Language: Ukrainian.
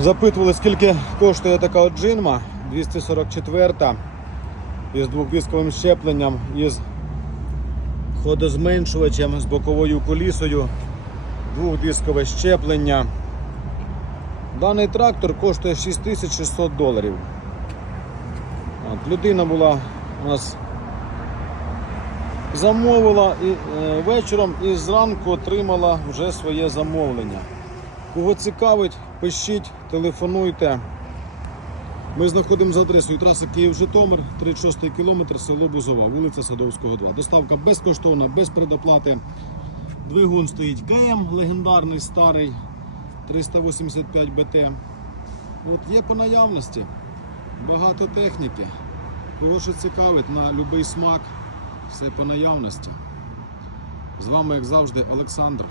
Запитували, скільки коштує така джинма 244 із двохдисковим щепленням, із ходозменшувачем з боковою колісою, двохдискове щеплення. Даний трактор коштує 6600 доларів. От, людина була у нас замовила і е, вечором і зранку отримала вже своє замовлення. Кого цікавить, пишіть, телефонуйте. Ми знаходимося за адресою траса Київ-Житомир, 36 кілометр, село Бузова, вулиця Садовського, 2. Доставка безкоштовна, без предоплати. Двигун стоїть КМ, легендарний старий 385 БТ. От є по наявності. Багато техніки. Кого що цікавить на будь-який смак, все по наявності. З вами, як завжди, Олександр.